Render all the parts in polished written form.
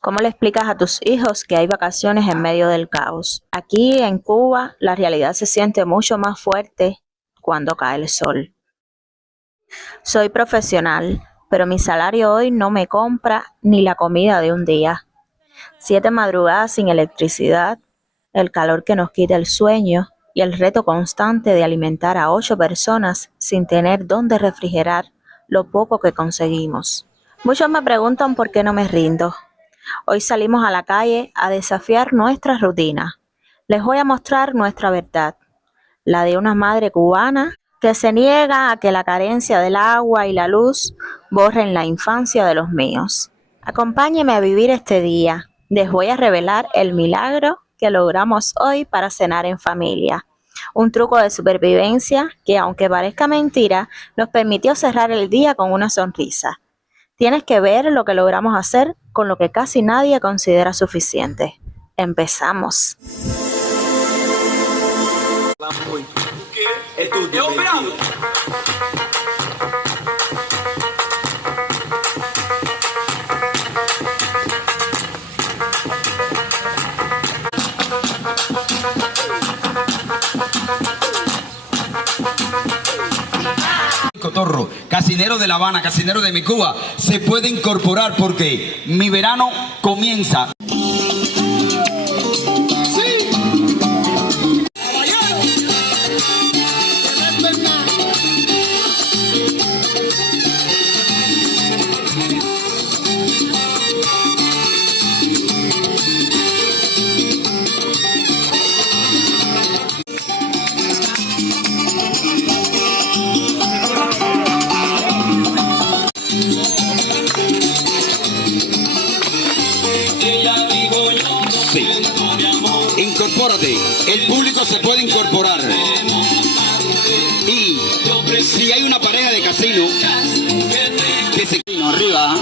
¿Cómo le explicas a tus hijos que hay vacaciones en medio del caos? Aquí en Cuba, la realidad se siente mucho más fuerte cuando cae el sol. Soy profesional, pero mi salario hoy no me compra ni la comida de un día. 7 madrugadas sin electricidad, el calor que nos quita el sueño y el reto constante de alimentar a 8 personas sin tener dónde refrigerar lo poco que conseguimos. Muchos me preguntan por qué no me rindo. Hoy salimos a la calle a desafiar nuestra rutina. Les voy a mostrar nuestra verdad, la de una madre cubana que se niega a que la carencia del agua y la luz borren la infancia de los míos. Acompáñeme a vivir este día. Les voy a revelar el milagro que logramos hoy para cenar en familia. Un truco de supervivencia que, aunque parezca mentira, nos permitió cerrar el día con una sonrisa. Tienes que ver lo que logramos hacer con lo que casi nadie considera suficiente. Empezamos. Cotorro, casinero de La Habana, casinero de mi Cuba, se puede incorporar porque mi verano comienza. Incorpórate, el público se puede incorporar. Y si hay una pareja de casino que se arriba.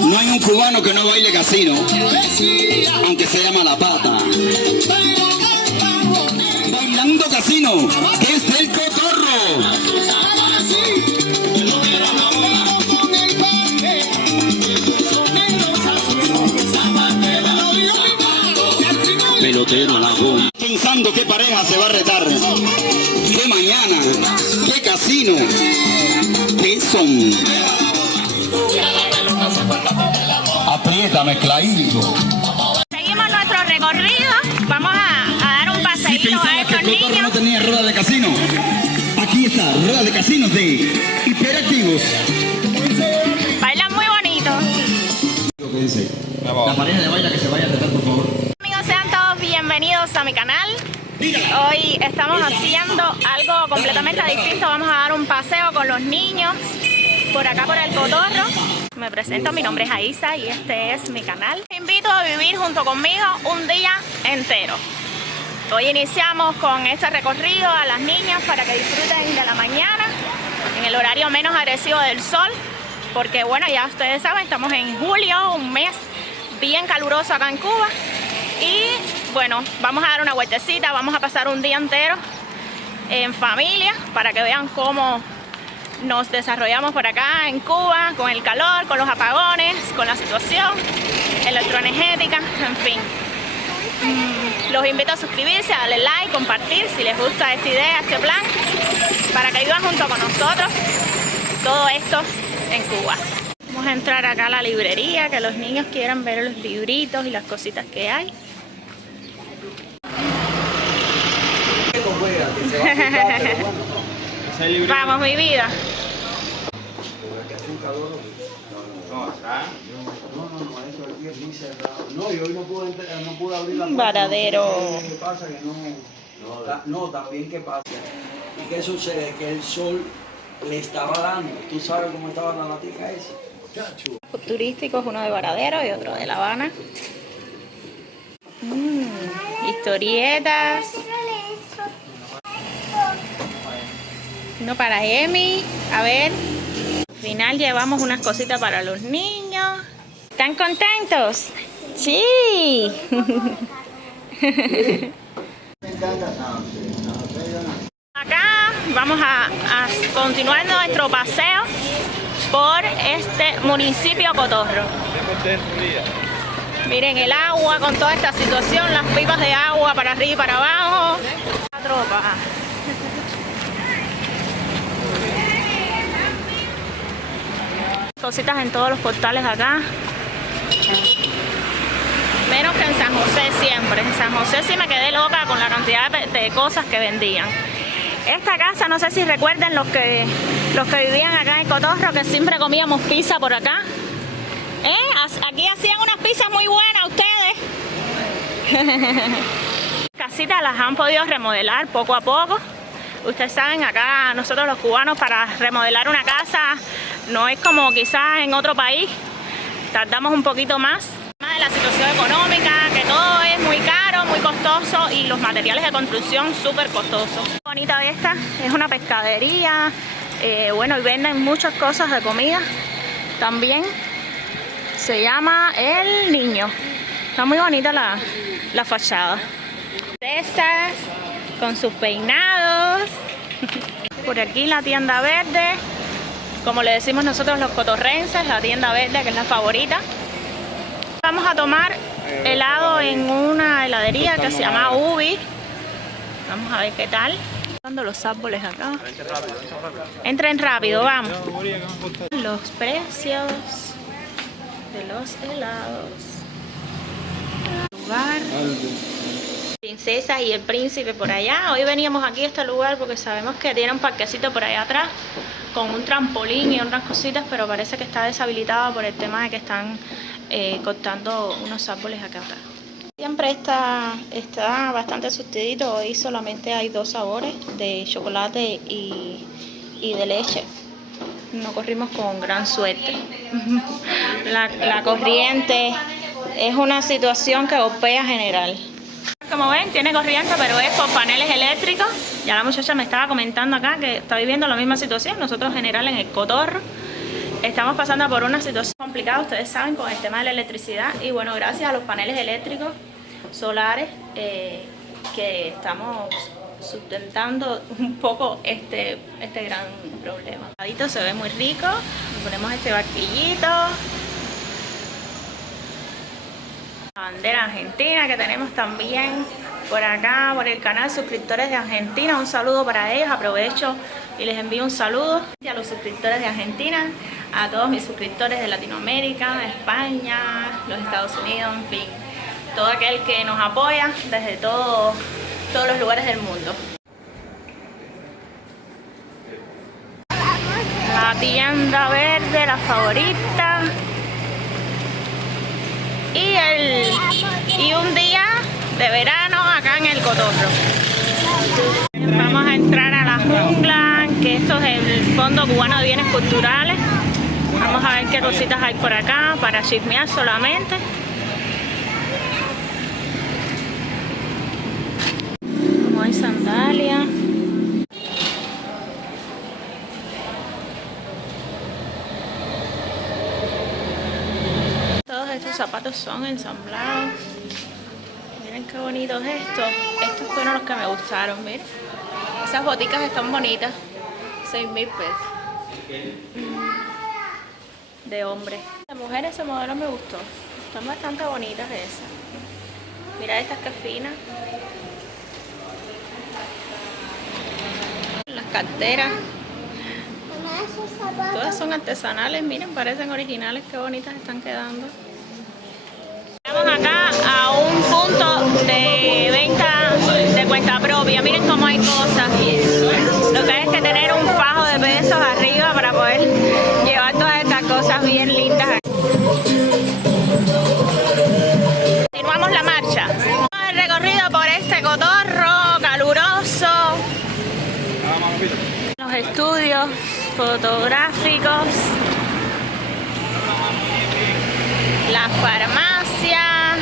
No hay un cubano que no baile casino, aunque se llama La Pata. Bailando casino, que es el cotorro. Pelotero la goma. Pensando qué pareja se va a retar, qué mañana, qué casino, qué son. Apriétame, Claido. Seguimos nuestro recorrido, vamos a dar un paseíto a estos niños. No tenía rueda de casino. Aquí está, rueda de casinos de hiperactivos. Bailan muy bonito. Lo que dice, la pareja de baila que se vaya a retar, por favor. Amigos, sean todos bienvenidos a mi canal. Hoy estamos haciendo algo completamente distinto. Vamos a dar un paseo con los niños por acá por el Cotorro. Me presento, mi nombre es Aisa y este es mi canal. Te invito a vivir junto conmigo un día entero. Hoy iniciamos con este recorrido a las niñas para que disfruten de la mañana en el horario menos agresivo del sol, porque bueno, ya ustedes saben, estamos en julio, un mes bien caluroso acá en Cuba. Y bueno, vamos a dar una vueltecita, vamos a pasar un día entero en familia para que vean cómo nos desarrollamos por acá en Cuba, con el calor, con los apagones, con la situación electroenergética, en fin. Los invito a suscribirse, a darle like, compartir si les gusta esta idea, este plan, para que vivan junto con nosotros todo esto en Cuba. Vamos a entrar acá a la librería, que los niños quieran ver los libritos y las cositas que hay. Vamos, mi vida. Un varadero. No, también qué pasa. ¿Y qué sucede? Que el sol le estaba dando. ¿Tú sabes cómo estaba la latica esa? Muchacho. Turísticos, uno de Varadero y otro de La Habana. Historietas. Uno para Emi. A ver. Al final llevamos unas cositas para los niños. ¿Están contentos? Sí. Acá vamos a continuar nuestro paseo por este municipio Cotorro. Miren el agua con toda esta situación, las pipas de agua para arriba y para abajo. La tropa. Cositas en todos los portales acá. Menos que en San José siempre. En San José sí me quedé loca con la cantidad de cosas que vendían. Esta casa, no sé si recuerden los que vivían acá en Cotorro, que siempre comíamos pizza por acá. Aquí hacían unas pizzas muy buenas ustedes. Casitas las han podido remodelar poco a poco. Ustedes saben, acá nosotros los cubanos para remodelar una casa no es como quizás en otro país. Tardamos un poquito más. De la situación económica, que todo es muy caro, muy costoso y los materiales de construcción súper costosos. Bonita esta, es una pescadería, bueno, y venden muchas cosas de comida también. Se llama El Niño. Está muy bonita la fachada. Esas con sus peinados. Por aquí la tienda verde, como le decimos nosotros los cotorrenses, la tienda verde, que es la favorita. Vamos a tomar helado en una heladería que se llama Ubi. Vamos a ver qué tal. Están los árboles acá. Entren rápido, vamos. Los precios de los helados. Lugar. Princesa y el príncipe por allá. Hoy veníamos aquí a este lugar porque sabemos que tiene un parquecito por allá atrás con un trampolín y otras cositas, pero parece que está deshabilitado por el tema de que están cortando unos árboles acá atrás. Siempre está bastante surtidito. Hoy solamente hay 2 sabores, de chocolate y de leche. No corrimos con gran suerte. La corriente es una situación que golpea general. Como ven, tiene corriente, pero es por paneles eléctricos. Ya la muchacha me estaba comentando acá que está viviendo la misma situación. Nosotros en general en el Cotorro estamos pasando por una situación complicada, ustedes saben, con el tema de la electricidad. Y bueno, gracias a los paneles eléctricos solares que estamos sustentando un poco este gran problema. El heladito se ve muy rico. Ponemos este barquillito. La bandera argentina que tenemos también por acá, por el canal Suscriptores de Argentina. Un saludo para ellos. Aprovecho y les envío un saludo a los suscriptores de Argentina, a todos mis suscriptores de Latinoamérica, España, los Estados Unidos, en fin, todo aquel que nos apoya desde todos los lugares del mundo. La tienda verde, la favorita. Y un día de verano acá en el Cotorro. Vamos a entrar a la jungla, que esto es el Fondo Cubano de Bienes Culturales. Vamos a ver qué cositas hay por acá para chismear solamente. Como hay sandalias. Todos estos zapatos son ensamblados. Miren qué bonitos estos. Estos fueron los que me gustaron, miren. Esas boticas están bonitas. 6.000 pesos. De hombre. De mujer ese modelo me gustó. Están bastante bonitas esas. Mira estas que finas. Las carteras. Todas son artesanales, miren, parecen originales. Qué bonitas están quedando. Estamos acá a un punto de venta de cuenta propia. Miren cómo hay cosas. Lo que hay es que tener un fajo de pesos arriba para poder llevar todas estas cosas bien lindas. Continuamos la marcha. El recorrido por este Cotorro caluroso. Los estudios fotográficos. La farmacia.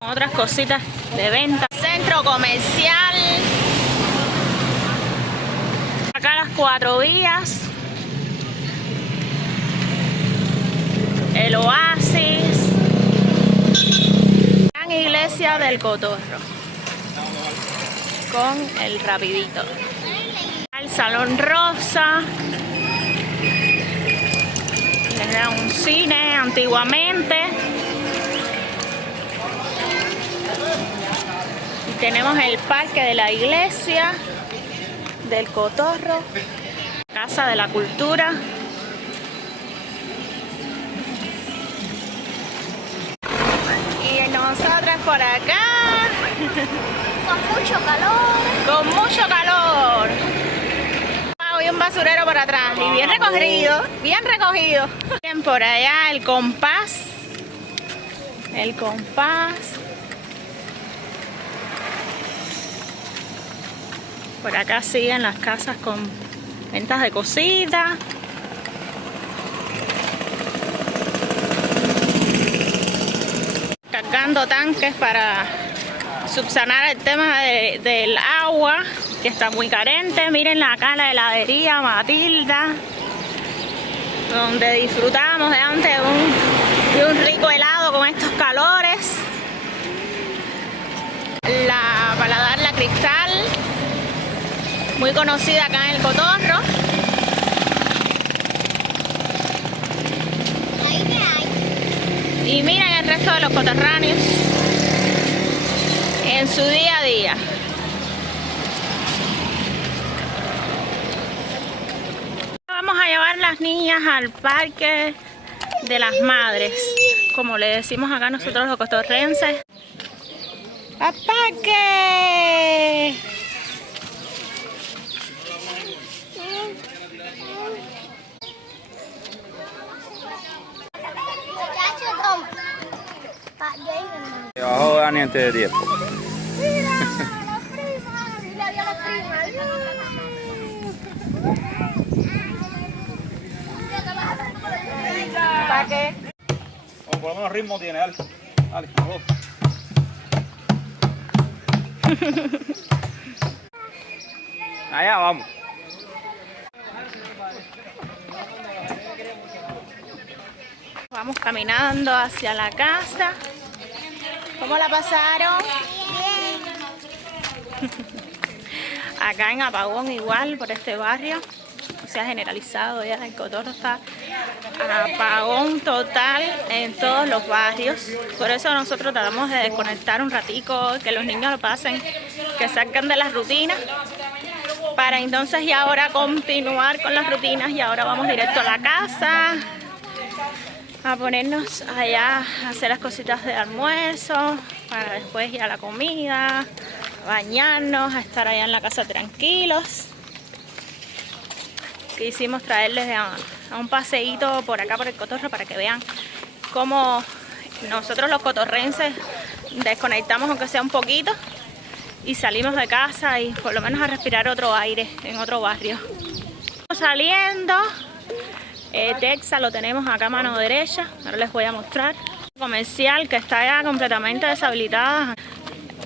Otras cositas de venta. Centro comercial. Acá las 4 vías. El Oasis. iglesia del Cotorro con el rapidito. El Salón Rosa. Era un cine antiguamente. Y tenemos el parque de la iglesia del Cotorro, Casa de la Cultura. Y nosotras por acá. Con mucho calor. Con mucho calor. Y un basurero por atrás. Y bien recogido. Bien recogido. Bien por allá el compás. El compás. Por acá siguen las casas con ventas de cositas. Cargando tanques para subsanar el tema del agua, que está muy carente. Miren acá la heladería Matilda, donde disfrutamos de antes de un rico helado con estos calores. La Paladar La Cristal, muy conocida acá en el Cotorro. Y miren el resto de los coterráneos en su día a día. Vamos a llevar las niñas al Parque de las Madres, como le decimos acá nosotros los cotorrenses. ¡Al parque! Abajo Dani antes de 10. Mira, la prima, dile adiós a la prima. ¿Para qué? Por lo menos ritmo tiene, dale. Dale, vamos. Allá vamos. Vamos caminando hacia la casa. ¿Cómo la pasaron? Bien. Acá en Apagón igual, por este barrio. Se ha generalizado ya, el Cotorro está a apagón total en todos los barrios. Por eso nosotros tratamos de desconectar un ratico, que los niños lo pasen, que salgan de las rutinas, para entonces y ahora continuar con las rutinas. Y ahora vamos directo a la casa, a ponernos allá a hacer las cositas de almuerzo, para después ir a la comida, a bañarnos, a estar allá en la casa tranquilos. Quisimos traerles a un paseíto por acá por el Cotorro para que vean cómo nosotros los cotorrenses desconectamos aunque sea un poquito y salimos de casa y por lo menos a respirar otro aire en otro barrio. Saliendo, Texa lo tenemos acá a mano derecha, ahora les voy a mostrar. Comercial que está ya completamente deshabilitada.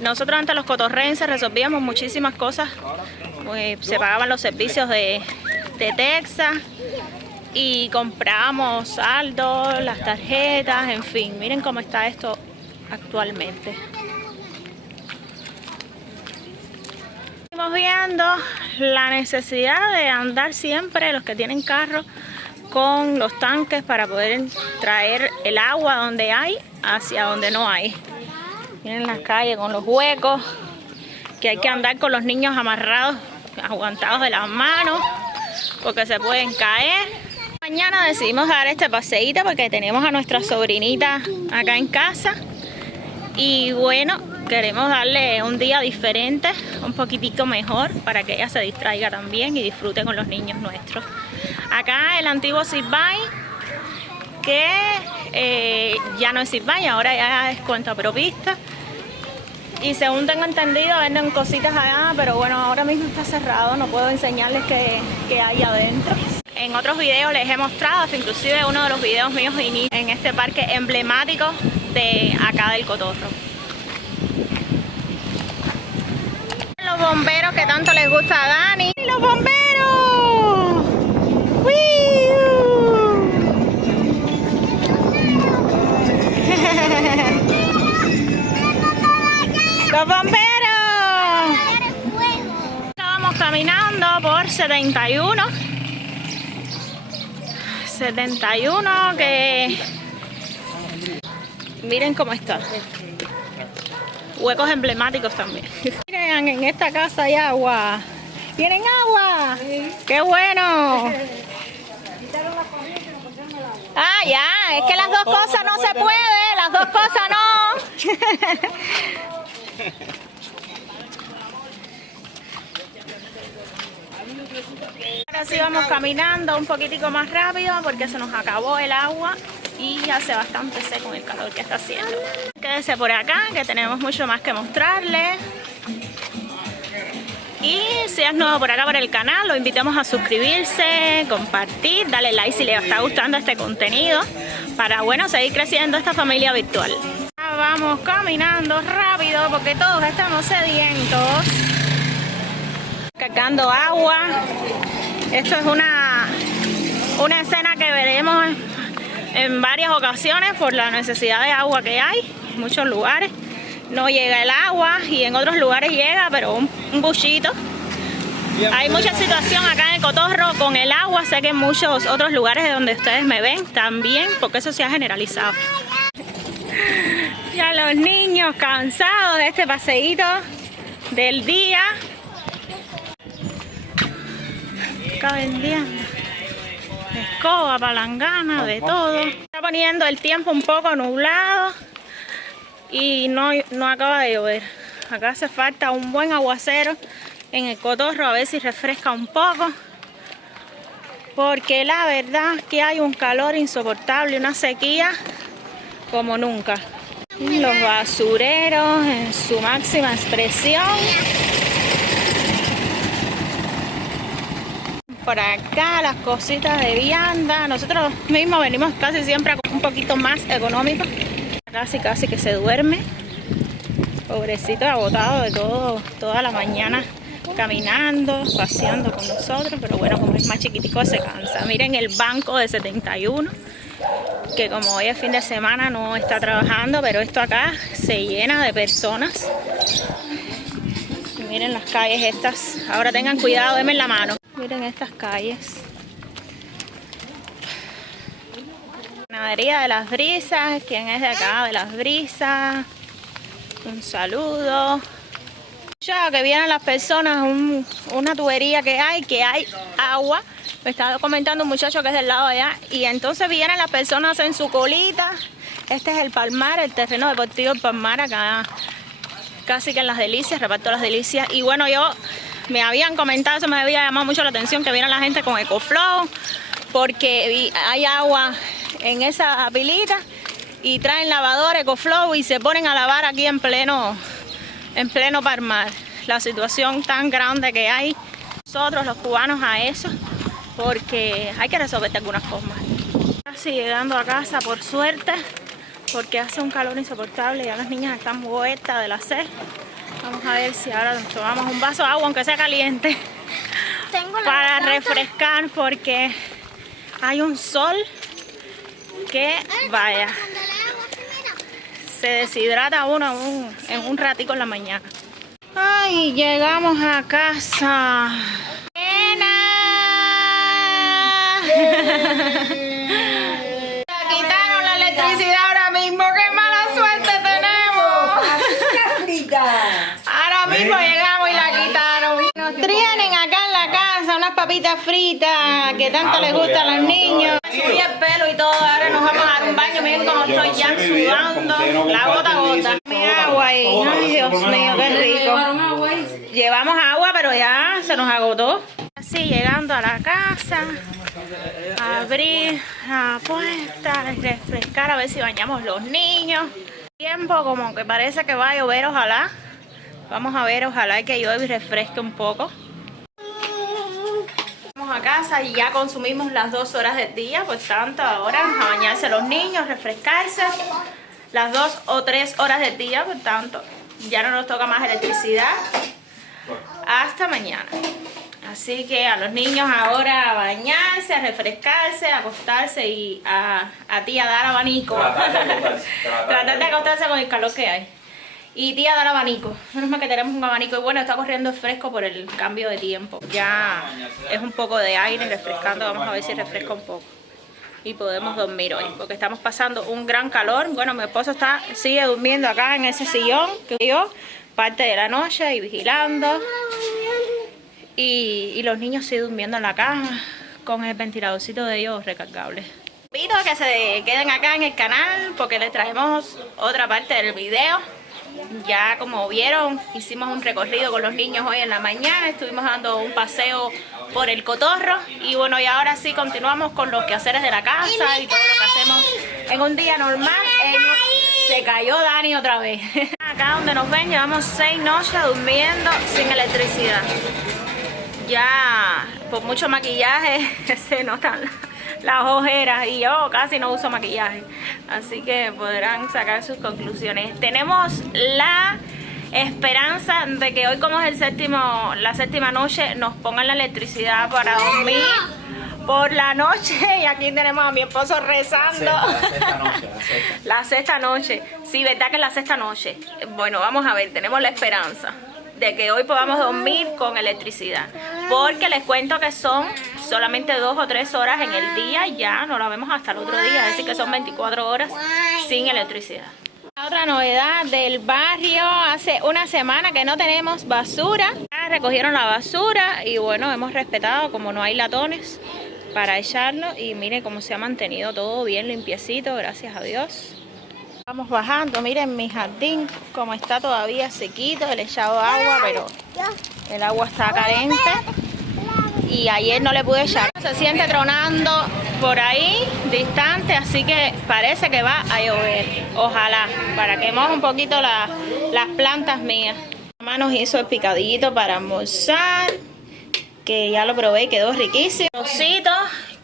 Nosotros antes los cotorrenses resolvíamos muchísimas cosas, pues, se pagaban los servicios de Texa y compramos saldo, las tarjetas, en fin, miren cómo está esto actualmente. Estamos viendo la necesidad de andar siempre, los que tienen carro, con los tanques para poder traer el agua donde hay hacia donde no hay. Miren las calles con los huecos, que hay que andar con los niños amarrados, aguantados de las manos, porque se pueden caer. Mañana decidimos dar este paseíto porque tenemos a nuestra sobrinita acá en casa y bueno, queremos darle un día diferente, un poquitico mejor, para que ella se distraiga también y disfrute con los niños nuestros. Acá el antiguo Sitbay, que ya no es Sitbay, ahora ya es cuenta propista. Y según tengo entendido, venden cositas allá, pero bueno, ahora mismo está cerrado, no puedo enseñarles qué hay adentro. En otros videos les he mostrado, hasta inclusive uno de los videos míos en este parque emblemático de acá del Cotorro. Los bomberos que tanto les gusta a Dani. ¡Los bomberos! ¡Los bomberos! Estábamos caminando por 71. 71 que... Miren cómo está. Huecos emblemáticos también. Miren, en esta casa hay agua. ¿Tienen agua? Sí. ¡Qué bueno! Ah, ya, es que las dos cosas no se puede, las dos cosas no. Ahora sí vamos caminando un poquitico más rápido porque se nos acabó el agua y hace bastante seco el calor que está haciendo. Quédese por acá que tenemos mucho más que mostrarles. Y si es nuevo por acá por el canal, lo invitamos a suscribirse, compartir, darle like si les está gustando este contenido para, bueno, seguir creciendo esta familia virtual. Vamos caminando rápido porque todos estamos sedientos. Cargando agua. Esto es una escena que veremos en varias ocasiones por la necesidad de agua que hay en muchos lugares. No llega el agua y en otros lugares llega, pero un buchito. Hay mucha situación acá en el Cotorro con el agua. Sé que en muchos otros lugares de donde ustedes me ven también, porque eso se ha generalizado. Ya los niños cansados de este paseíto del día. Acá vendiendo escoba, palangana, de todo. Está poniendo el tiempo un poco nublado. Y no acaba de llover. Acá hace falta un buen aguacero en el Cotorro, a ver si refresca un poco. Porque la verdad es que hay un calor insoportable, una sequía como nunca. Los basureros en su máxima expresión. Por acá las cositas de vianda. Nosotros mismos venimos casi siempre un poquito más económicos. Casi que se duerme. Pobrecito, agotado de toda la mañana caminando, paseando con nosotros, pero bueno, como es más chiquitico se cansa. Miren el banco de 71, que como hoy es fin de semana no está trabajando, pero esto acá se llena de personas. Y miren las calles estas. Ahora tengan cuidado, denme la mano. Miren estas calles. Ganadería de Las Brisas, ¿quién es de acá de Las Brisas? Un saludo. Ya que vienen las personas, una tubería que hay agua. Me estaba comentando un muchacho que es del lado de allá. Y entonces vienen las personas en su colita. Este es el Palmar, el terreno deportivo del Palmar, acá casi que en Las Delicias, reparto Las Delicias. Y bueno, me habían comentado, eso me había llamado mucho la atención, que viene la gente con EcoFlow, porque hay agua en esa pilita y traen lavadora EcoFlow y se ponen a lavar aquí en pleno Palmar. La situación tan grande que hay nosotros los cubanos a eso, porque hay que resolver de alguna forma. Casi llegando a casa por suerte, porque hace un calor insoportable, ya las niñas están muertas de la sed. Vamos a ver si ahora nos tomamos un vaso de agua, aunque sea caliente, para refrescar, porque hay un sol que vaya, se deshidrata uno en un ratico en la mañana. Ay, llegamos a casa. Quitaron la electricidad ahora mismo, qué mala suerte tenemos. Ahora mismo llegamos y la quitaron. Nos tienen acá en la casa unas papitas fritas que tanto les gustan a los niños. Me subí el pelo y todo, ahora nos vamos a dar un baño. Miren cómo estoy ya sudando, la gota a gota. Mi agua ahí, ay Dios mío, qué rico. Llevamos agua, pero ya se nos agotó. Así llegando a la casa, abrir la puerta, refrescar, a ver si bañamos los niños. Tiempo como que parece que va a llover, ojalá. Vamos a ver, ojalá que llueve y refresque un poco. Vamos a casa y ya consumimos las 2 horas del día, por tanto ahora a bañarse los niños, refrescarse. Las 2 o 3 horas del día, por tanto ya no nos toca más electricidad hasta mañana. Así que a los niños ahora a bañarse, a refrescarse, a acostarse y a ti a dar abanico. Tratar de acostarse con el calor que hay. Y tía da el abanico. Menos mal que tenemos un abanico. Y bueno, está corriendo el fresco por el cambio de tiempo. Ya es un poco de aire refrescando. Vamos a ver si refresca un poco. Y podemos dormir hoy, porque estamos pasando un gran calor. Bueno, mi esposo sigue durmiendo acá en ese sillón que yo parte de la noche y vigilando. Y los niños siguen durmiendo en la cama con el ventiladorcito de ellos recargable. Invito a que se queden acá en el canal porque les traemos otra parte del video. Ya como vieron, hicimos un recorrido con los niños hoy en la mañana, estuvimos dando un paseo por el Cotorro y bueno, y ahora sí continuamos con los quehaceres de la casa y todo lo que hacemos en un día normal. Se cayó Dani otra vez. Acá donde nos ven llevamos 6 noches durmiendo sin electricidad. Ya por mucho maquillaje se notan las ojeras y yo casi no uso maquillaje, así que podrán sacar sus conclusiones. Tenemos la esperanza de que hoy, como es la séptima noche, nos pongan la electricidad para dormir por la noche. Y aquí tenemos a mi esposo rezando. La sexta noche. Sí, verdad que es la sexta noche. Bueno, vamos a ver, tenemos la esperanza de que hoy podamos dormir con electricidad, porque les cuento que son solamente 2 o 3 horas en el día, ya no la vemos hasta el otro día, es decir que son 24 horas sin electricidad. Otra novedad del barrio, hace una semana que no tenemos basura, ya recogieron la basura y bueno, hemos respetado como no hay latones para echarlo y miren cómo se ha mantenido todo bien limpiecito, gracias a Dios. Vamos bajando, miren mi jardín como está todavía sequito, le he echado agua, pero el agua está caliente y ayer no le pude echar. Se siente tronando por ahí, distante, así que parece que va a llover. Ojalá, para que moje un poquito las plantas mías. Mi mamá nos hizo el picadillito para almorzar, que ya lo probé y quedó riquísimo. Rosito.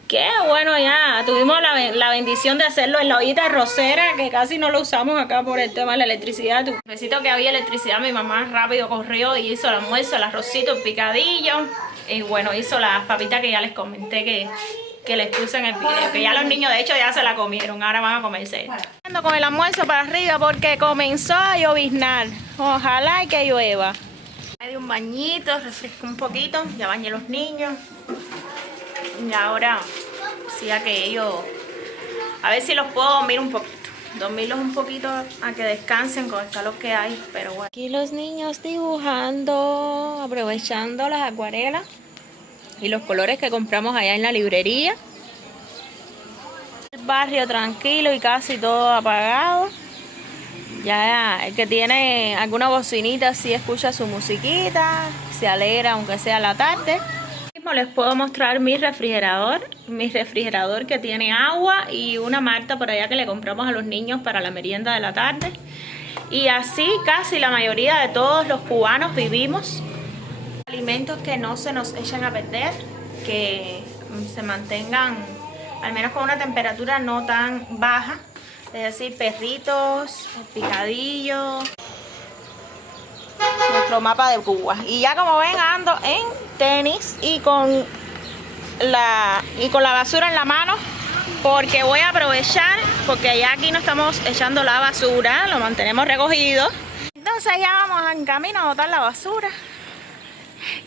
Qué bueno, ya tuvimos la bendición de hacerlo en la ollita arrocera, que casi no lo usamos acá por el tema de la electricidad. Necesito que había electricidad, mi mamá rápido corrió y hizo el almuerzo, el arrocito, el picadillo. Y bueno, hizo las papitas que ya les comenté que les puse en el video, que ya los niños de hecho ya se la comieron, ahora van a comerse. Ando con el almuerzo para arriba porque comenzó a lloviznar. Ojalá y que llueva. Me di un bañito, refresco un poquito, ya bañé los niños. Y ahora, sí, a que ellos, a ver si los puedo dormir un poquito. Dormirlos un poquito a que descansen con el calor que hay, pero bueno. Aquí los niños dibujando, aprovechando las acuarelas y los colores que compramos allá en la librería. El barrio tranquilo y casi todo apagado. Ya el que tiene alguna bocinita sí escucha su musiquita, se alegra aunque sea la tarde. Les puedo mostrar mi refrigerador que tiene agua y una malta por allá que le compramos a los niños para la merienda de la tarde. Y así casi la mayoría de todos los cubanos vivimos. Alimentos que no se nos echen a perder, que se mantengan al menos con una temperatura no tan baja, es decir, perritos, picadillo. Nuestro mapa de Cuba. Y ya como ven ando en tenis y con la basura en la mano, porque voy a aprovechar, porque ya aquí no estamos echando la basura, lo mantenemos recogido. Entonces ya vamos en camino a botar la basura.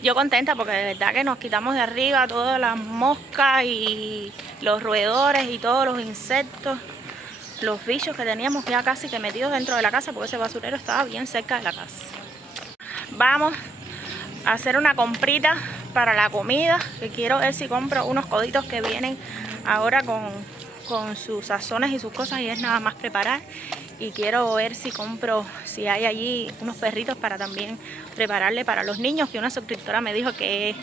Yo contenta porque de verdad que nos quitamos de arriba todas las moscas y los roedores y todos los insectos, los bichos que teníamos ya casi que metidos dentro de la casa, porque ese basurero estaba bien cerca de la casa. Vamos a hacer una comprita para la comida, que quiero ver si compro unos coditos que vienen ahora con sus sazones y sus cosas, y es nada más preparar. Y quiero ver si compro, si hay allí unos perritos para también prepararle para los niños, que una suscriptora me dijo que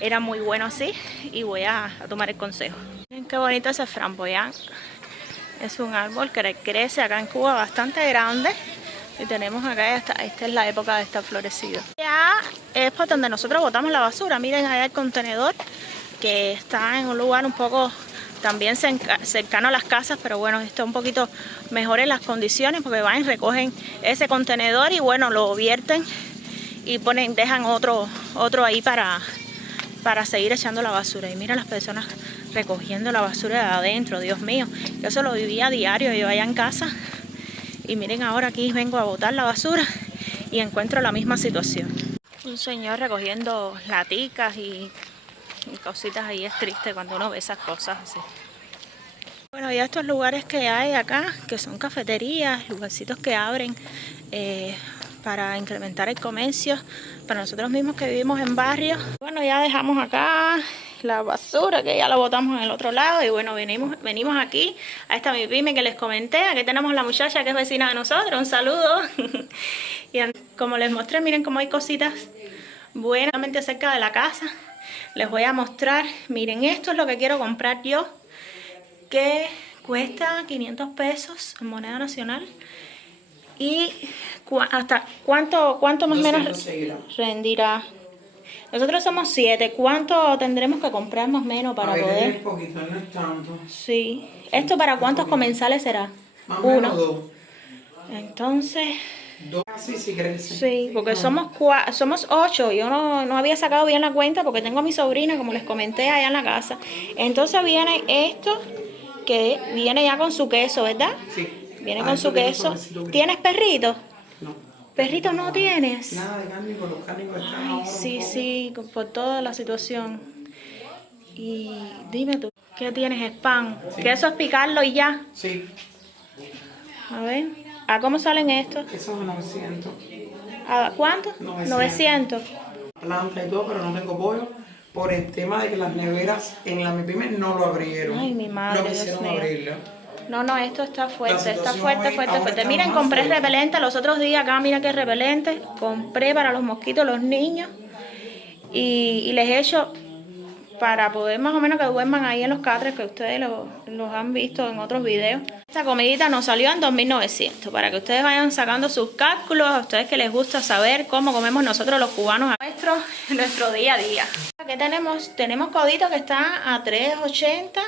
era muy bueno así, y voy a tomar el consejo. Miren qué bonito ese framboyán. Es un árbol que crece acá en Cuba bastante grande. Y tenemos acá, esta es la época de estar florecido. Ya es por donde nosotros botamos la basura. Miren allá el contenedor, que está en un lugar un poco también cercano a las casas, pero bueno, está un poquito mejor en las condiciones, porque van y recogen ese contenedor y bueno, lo vierten y dejan otro ahí para seguir echando la basura. Y mira las personas recogiendo la basura de adentro, Dios mío. Yo eso lo vivía a diario, yo allá en casa. Y miren, ahora aquí vengo a botar la basura y encuentro la misma situación. Un señor recogiendo laticas y cositas ahí. Es triste cuando uno ve esas cosas así. Bueno, ya estos lugares que hay acá, que son cafeterías, lugarcitos que abren para incrementar el comercio, para nosotros mismos que vivimos en barrios. Bueno, ya dejamos acá la basura, que ya la botamos en el otro lado, y bueno, venimos aquí a esta mi pyme que les comenté. Aquí tenemos la muchacha que es vecina de nosotros, un saludo. Y como les mostré, miren cómo hay cositas buenas cerca de la casa. Les voy a mostrar, miren, esto es lo que quiero comprar yo, que cuesta 500 pesos en moneda nacional. Y hasta cuánto más o menos rendirá. Nosotros somos 7. ¿Cuánto tendremos que comprar más o menos para poder? Un poquito, no es tanto. Sí. ¿Esto para cuántos comensales será? Más o menos 2. Entonces... 2 así si crees. Sí, porque somos 8. Yo no había sacado bien la cuenta porque tengo a mi sobrina, como les comenté, allá en la casa. Entonces viene esto, que viene ya con su queso, ¿verdad? Sí. Viene con su queso. ¿Tienes perrito? No. ¿Perrito no tienes? Nada de cárnico, los cárnicos están ahora. Sí, por toda la situación. Y dime tú, ¿qué tienes? ¿Spam? Sí. ¿Que eso es picarlo y ya? Sí. A ver, ¿a cómo salen estos? Eso es 900. ¿A cuánto? 900. Planta y todo, pero no tengo pollo. Por el tema de que las neveras en la MIPYME no lo abrieron. Ay, mi madre, no quisieron abrirlo. No, esto está fuerte, fuerte. Miren, compré repelente los otros días acá, mira qué repelente. Compré para los mosquitos, los niños. Y les he hecho para poder más o menos que duerman ahí en los catres, que ustedes los han visto en otros videos. Esta comidita nos salió en 2.900, para que ustedes vayan sacando sus cálculos, a ustedes que les gusta saber cómo comemos nosotros los cubanos nuestro día a día. Aquí tenemos codito que está a 3.80.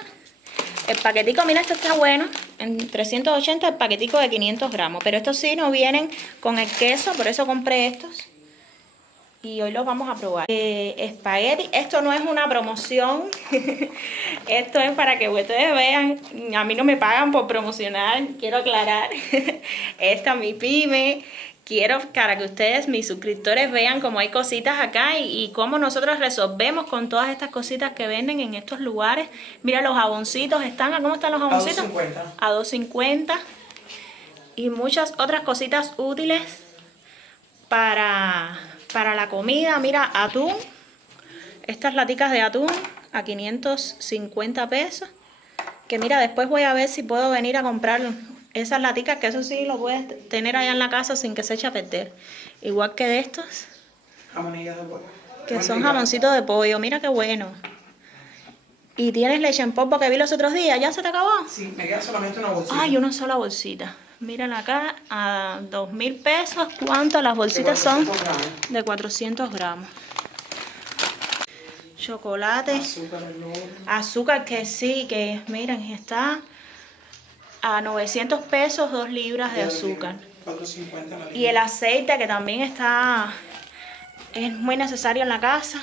El paquetico, mira, esto está bueno, en 380 el paquetico de 500 gramos, pero estos sí no vienen con el queso, por eso compré estos. Y hoy los vamos a probar. Espagueti, esto no es una promoción, esto es para que ustedes vean, a mí no me pagan por promocionar, quiero aclarar. Esta es mi pyme. Quiero para que ustedes, mis suscriptores, vean cómo hay cositas acá y cómo nosotros resolvemos con todas estas cositas que venden en estos lugares. Mira, los jaboncitos están, ¿cómo están los jaboncitos? A 2.50. Y muchas otras cositas útiles para la comida. Mira, atún. Estas laticas de atún a 550 pesos. Que mira, después voy a ver si puedo venir a comprar esas laticas, que eso sí lo puedes tener allá en la casa sin que se eche a perder. Igual que de estos. Jamonillas de pollo. Que son jamoncitos de pollo. Mira qué bueno. Y tienes leche en polvo que vi los otros días. ¿Ya se te acabó? Sí, me queda solamente una bolsita. Ay, una sola bolsita. Miren acá, a 2.000 pesos. ¿Cuánto? Las bolsitas son de 400 gramos. Chocolate. Azúcar que sí, que miren, está a 900 pesos 2 libras de azúcar. 4.50 la libra. Y el aceite, que también es muy necesario en la casa,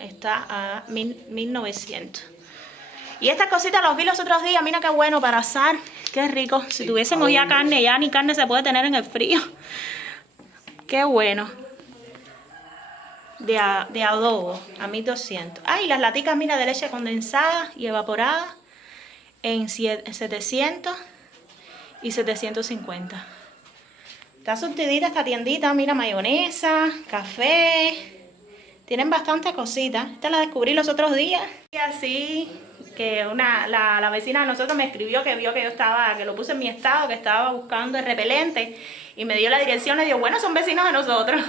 está a 1.900. Y estas cositas los vi los otros días, mira qué bueno para asar, qué rico. Si tuviésemos ya carne, ya ni carne se puede tener en el frío. Qué bueno. De adobo, a 1.200. Ay, las laticas, mira, de leche condensada y evaporada en 700 y 750. Está surtidita esta tiendita, mira, mayonesa, café. Tienen bastantes cositas. Esta la descubrí los otros días. Y así que la vecina de nosotros me escribió que vio que yo que lo puse en mi estado, que estaba buscando el repelente. Y me dio la dirección y dijo, bueno, son vecinos de nosotros.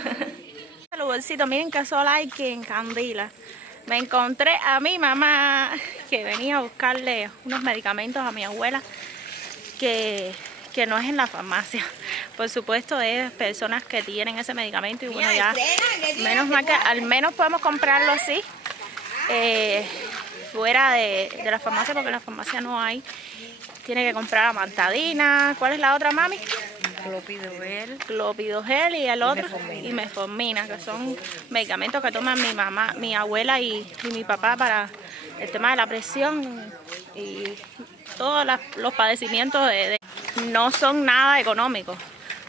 Los bolsitos, miren qué sol hay que en Candila. Me encontré a mi mamá que venía a buscarle unos medicamentos a mi abuela que no es en la farmacia. Por supuesto, es personas que tienen ese medicamento y bueno, ya menos mal que al menos podemos comprarlo así fuera de la farmacia, porque en la farmacia no hay. Tiene que comprar amantadina. ¿Cuál es la otra, mami? Clopidogel y el otro y metformina, que son medicamentos que toman mi mamá, mi abuela y mi papá para el tema de la presión y todos los padecimientos no son nada económicos,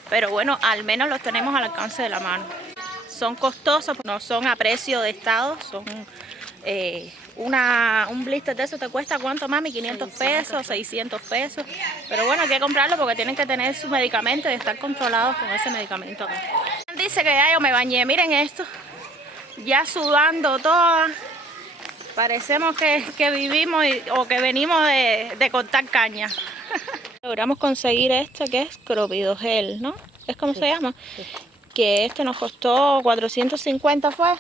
pero bueno, al menos los tenemos al alcance de la mano. Son costosos, no son a precio de estado, son un blister de eso te cuesta ¿cuánto, mami? 500 pesos, 600 pesos, pero bueno, hay que comprarlo porque tienen que tener su medicamento y estar controlados con ese medicamento acá. Dice que ya yo me bañé, miren esto, ya sudando toda, parecemos que vivimos o que venimos de cortar caña. Logramos conseguir este que es Clopidogel, ¿no? ¿Es como se llama? Sí. Que este nos costó 450, ¿fue?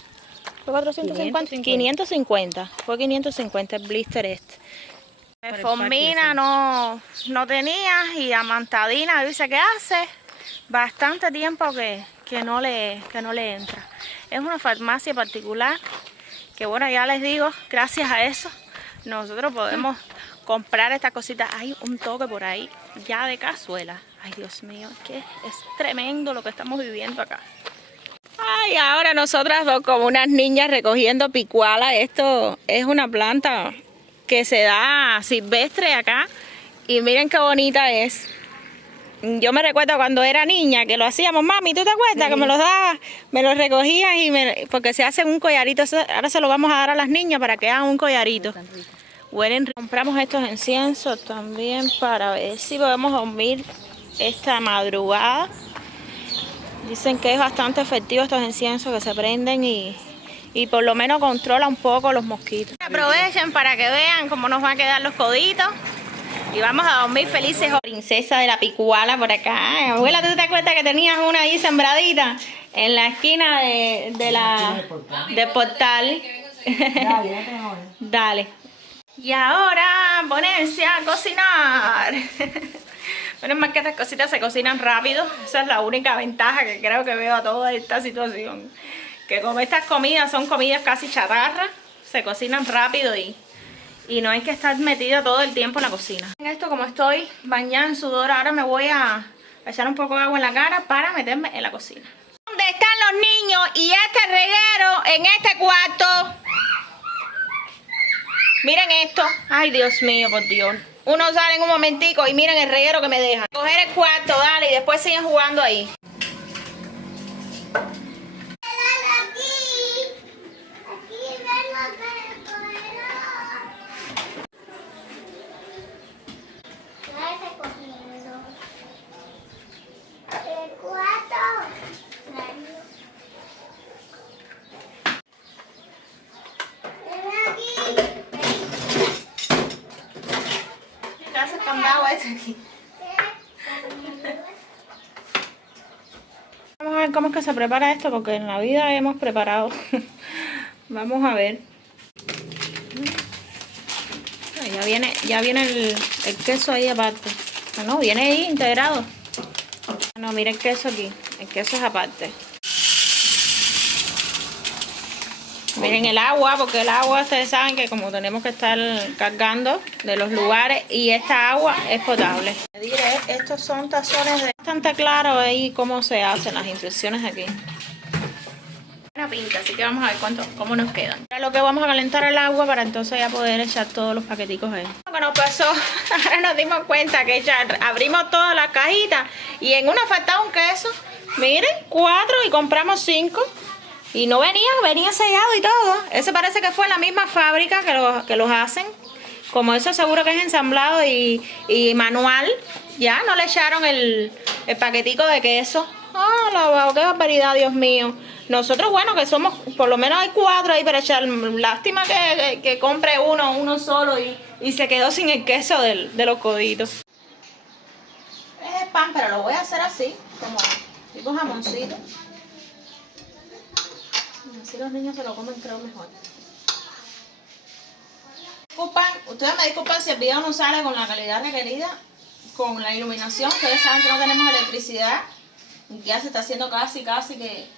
¿Fue 450? 550. Fue 550 el blister este. Metformina no tenía y amantadina dice que hace bastante tiempo que no le entra. Es una farmacia particular que bueno, ya les digo, gracias a eso nosotros podemos comprar estas cositas. Hay un toque por ahí ya de cazuela. Ay, Dios mío, es que es tremendo lo que estamos viviendo acá. Ay, ahora nosotras dos como unas niñas recogiendo picuala. Esto es una planta que se da silvestre acá. Y miren qué bonita es. Yo me recuerdo cuando era niña que lo hacíamos, mami, ¿tú te acuerdas? Sí. Que me los dabas, me los recogías porque se hacen un collarito. Ahora se lo vamos a dar a las niñas para que hagan un collarito. Bueno, compramos estos inciensos también para ver si podemos dormir esta madrugada. Dicen que es bastante efectivo estos inciensos que se prenden y por lo menos controla un poco los mosquitos. Aprovechen para que vean cómo nos van a quedar los coditos y vamos a dormir felices. Princesa de la picuala por acá. Abuela, ¿tú te acuerdas que tenías una ahí sembradita en la esquina del portal? Dale. Y ahora ponerse a cocinar. Menos mal que estas cositas se cocinan rápido. Esa es la única ventaja que creo que veo a toda esta situación. Que como estas comidas son comidas casi chatarra, se cocinan rápido y no hay que estar metida todo el tiempo en la cocina. Esto como estoy bañada en sudor, ahora me voy a echar un poco de agua en la cara para meterme en la cocina. ¿Dónde están los niños y este reguero en este cuarto? Miren esto. Ay, Dios mío, por Dios. Uno sale en un momentico y miren el reguero que me deja. Coger el cuarto, dale, y después siguen jugando ahí. Vamos a ver cómo es que se prepara esto, porque en la vida hemos preparado. Vamos a ver. Ya viene el queso ahí aparte. No, viene ahí integrado. No, mira el queso aquí. El queso es aparte. Miren el agua, porque el agua ustedes saben que como tenemos que estar cargando de los lugares y esta agua es potable. Estos son tazones de bastante claro ahí cómo se hacen las instrucciones aquí. Una pinta, así que vamos a ver cómo nos quedan. Ahora lo que vamos a calentar el agua para entonces ya poder echar todos los paqueticos ahí. Lo que nos pasó, ahora nos dimos cuenta que ya abrimos todas las cajitas y en una faltaba un queso. Miren, 4 y compramos 5. Y no venía sellado y todo. Ese parece que fue la misma fábrica que los hacen. Como eso seguro que es ensamblado y manual. Ya no le echaron el paquetico de queso. ¡Ah, qué barbaridad, Dios mío! Nosotros, bueno, que somos, por lo menos hay 4 ahí para echar. Lástima que compre uno solo y se quedó sin el queso de los coditos. Es pan, pero lo voy a hacer así, como tipo jamoncito. Así los niños se lo comen, creo, mejor. Ustedes me disculpan si el video no sale con la calidad requerida, con la iluminación. Ustedes saben que no tenemos electricidad. Ya se está haciendo casi que...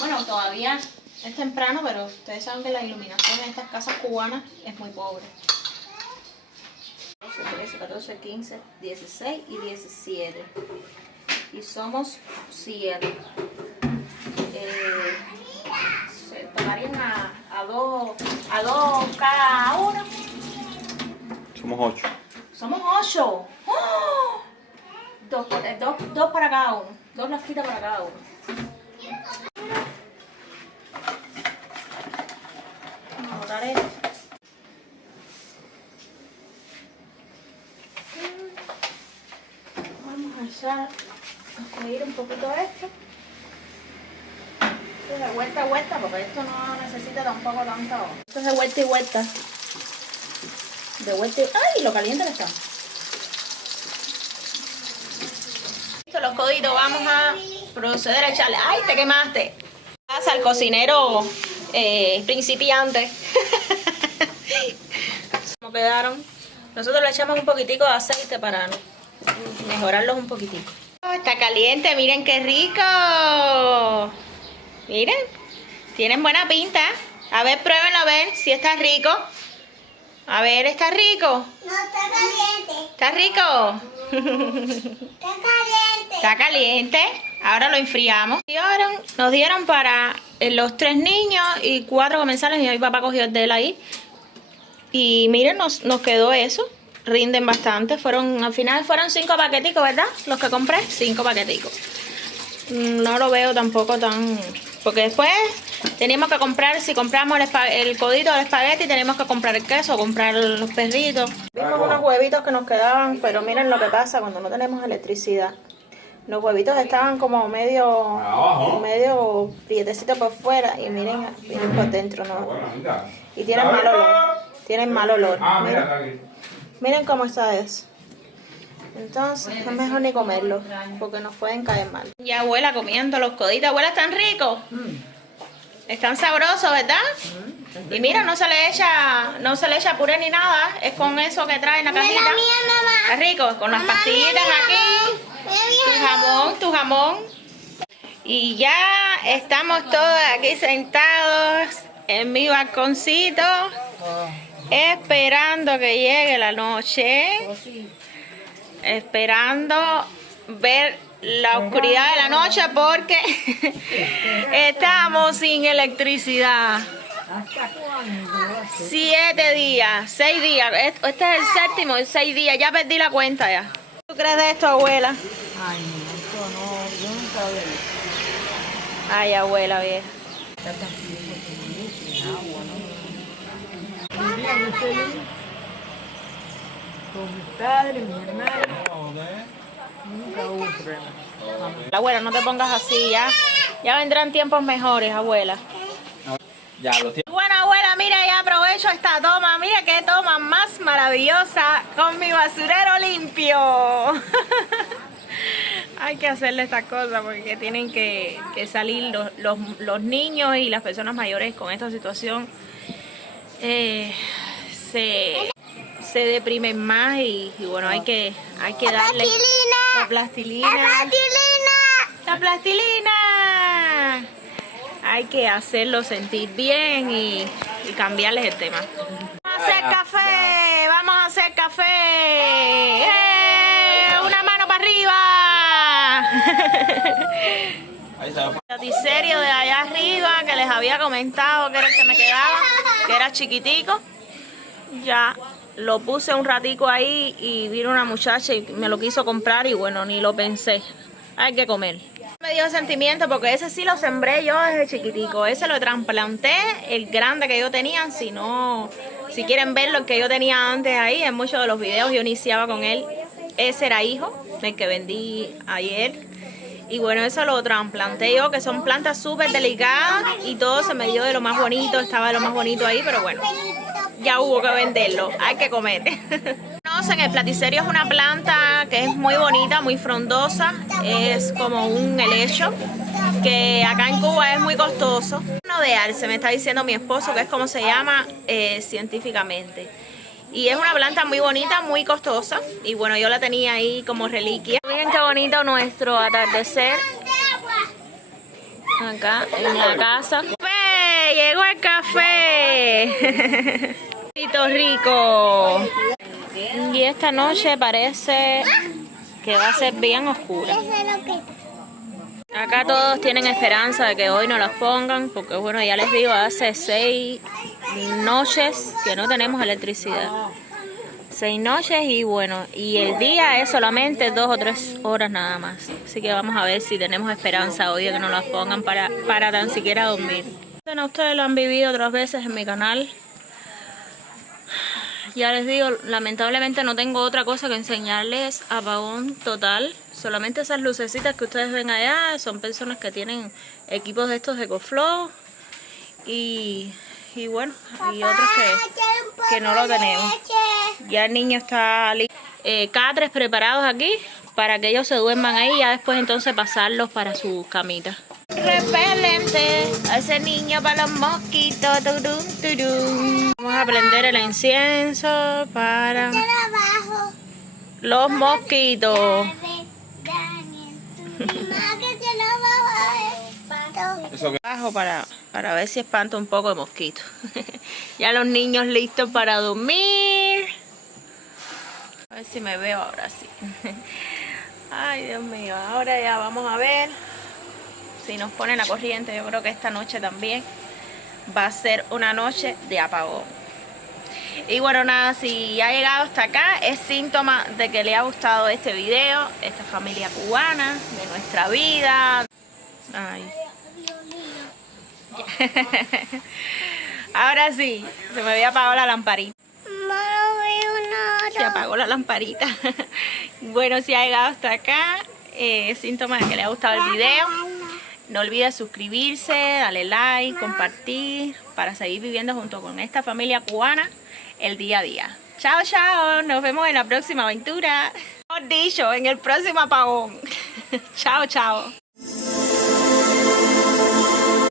Bueno, todavía es temprano, pero ustedes saben que la iluminación en estas casas cubanas es muy pobre. 12, 13, 14, 15, 16 y 17. Y somos 7. Se tomarían a dos cada uno. Somos 8. Somos 8. ¡Oh! Dos para cada uno. 2 lasquitas para cada uno. Vamos a botar esto. Vamos a echar, a freír un poquito esto. Esto es de vuelta a vuelta porque esto no necesita tampoco tanta agua. Esto es de vuelta y vuelta. De vuelta y... ¡Ay! Lo caliente que está. Listo, los coditos. Vamos a proceder a echarle. ¡Ay! Te quemaste. Pasa al cocinero principiante. ¿Cómo quedaron? Nosotros le echamos un poquitico de aceite para mejorarlos un poquitico. Oh, está caliente, miren qué rico. Miren, tienen buena pinta. A ver, pruébenlo a ver si está rico. A ver, ¿está rico? No, está caliente. ¿Está rico? Está caliente. Está caliente. Ahora lo enfriamos. Nos dieron para los 3 niños y 4 comensales. Mi papá cogió el de él ahí. Y miren, nos quedó eso. Rinden bastante. Al final fueron 5 paqueticos, ¿verdad? Los que compré, 5 paqueticos. No lo veo tampoco tan... Porque después teníamos que comprar, si compramos el codito del espagueti, tenemos que comprar el queso, comprar los perritos. Vimos unos huevitos que nos quedaban, pero miren lo que pasa cuando no tenemos electricidad. Los huevitos estaban como medio prietecitos por fuera y miren por dentro, ¿no? Y tienen mal olor. Tienen mal olor. Miren cómo está eso. Entonces es mejor ni comerlo porque nos pueden caer mal. Y abuela comiendo los coditos. Abuela, ¿están ricos? Están sabrosos, ¿verdad? Y mira, no se le echa puré ni nada. Es con eso que trae en la cajita. Está rico, con las pastillitas aquí. Tu jamón. Y ya estamos todos aquí sentados en mi balconcito, esperando que llegue la noche. Esperando ver la oscuridad de la noche porque estamos sin electricidad. 7 días, 6 días. Este es el séptimo, 6 días. Ya perdí la cuenta ya. ¿Tú crees de esto, abuela? Ay, no, esto no, yo no sabía. Ay, abuela vieja. Ya están pidiendo que sin agua, ¿no? Un día muy feliz con mis padres, mi hermano. Nunca hubo problema. Abuela, no te pongas así ya. Ya vendrán tiempos mejores, abuela. Ya lo tiene. Bueno, abuela, mira, ya aprovecho esta toma. Mira qué toma más maravillosa con mi basurero limpio. Hay que hacerle estas cosas porque tienen que salir los niños y las personas mayores con esta situación. Se deprimen más y bueno, hay que darle la plastilina. La plastilina. Hay que hacerlo sentir bien y cambiarles el tema. Vamos a hacer café, vamos a hacer café. Una mano para arriba. El roticerio de allá arriba que les había comentado que era el que me quedaba, que era chiquitico. Ya lo puse un ratico ahí y vino una muchacha y me lo quiso comprar y bueno, ni lo pensé. Hay que comer. Me dio sentimiento porque ese sí lo sembré yo desde chiquitico. Ese lo trasplanté, el grande que yo tenía. Si quieren ver lo que yo tenía antes ahí, en muchos de los videos yo iniciaba con él. Ese era hijo, del que vendí ayer. Y bueno, eso lo trasplanté yo, que son plantas súper delicadas y todo se me dio de lo más bonito, estaba de lo más bonito ahí, pero bueno, ya hubo que venderlo, hay que comer. Conocen, el platicerio es una planta que es muy bonita, muy frondosa, es como un helecho, que acá en Cuba es muy costoso. No de arce, me está diciendo mi esposo, que es como se llama científicamente. Y es una planta muy bonita, muy costosa. Y bueno, yo la tenía ahí como reliquia. Miren qué bonito nuestro atardecer. Acá en la casa. ¡Café! ¡Llegó el café! Rico. Y esta noche parece que va a ser bien oscura. Acá todos tienen esperanza de que hoy no las pongan. Porque bueno, ya les digo, hace 6 noches que no tenemos electricidad. 6 noches y bueno, y el día es solamente 2 o 3 horas nada más. Así que vamos a ver si tenemos esperanza hoy de que nos las pongan para tan siquiera dormir. Ustedes lo han vivido otras veces en mi canal. Ya les digo, lamentablemente no tengo otra cosa que enseñarles. Apagón total. Solamente esas lucecitas que ustedes ven allá son personas que tienen equipos de estos de EcoFlow. Y bueno, y otros que no lo tenemos. Ya el niño está listo. Catres preparados aquí para que ellos se duerman ahí y ya después entonces pasarlos para sus camitas. Repelente a ese niño para los mosquitos. Turum, turum. Vamos a prender el incienso para los mosquitos. Bajo para ver si espanta un poco de mosquito. Ya los niños listos para dormir. A ver si me veo ahora sí. Ay, Dios mío, ahora ya vamos a ver si nos ponen la corriente. Yo creo que esta noche también va a ser una noche de apagón. Y bueno, nada, si ha llegado hasta acá es síntoma de que le ha gustado este video, esta familia cubana, de nuestra vida. Ay. Ahora sí, se me había apagado la lamparita. Se apagó la lamparita. Bueno, si ha llegado hasta acá, es síntoma de que le ha gustado el video. No olvides suscribirse, darle like, compartir, para seguir viviendo junto con esta familia cubana el día a día. Chao, chao, nos vemos en la próxima aventura. Mejor dicho, en el próximo apagón. Chao, chao.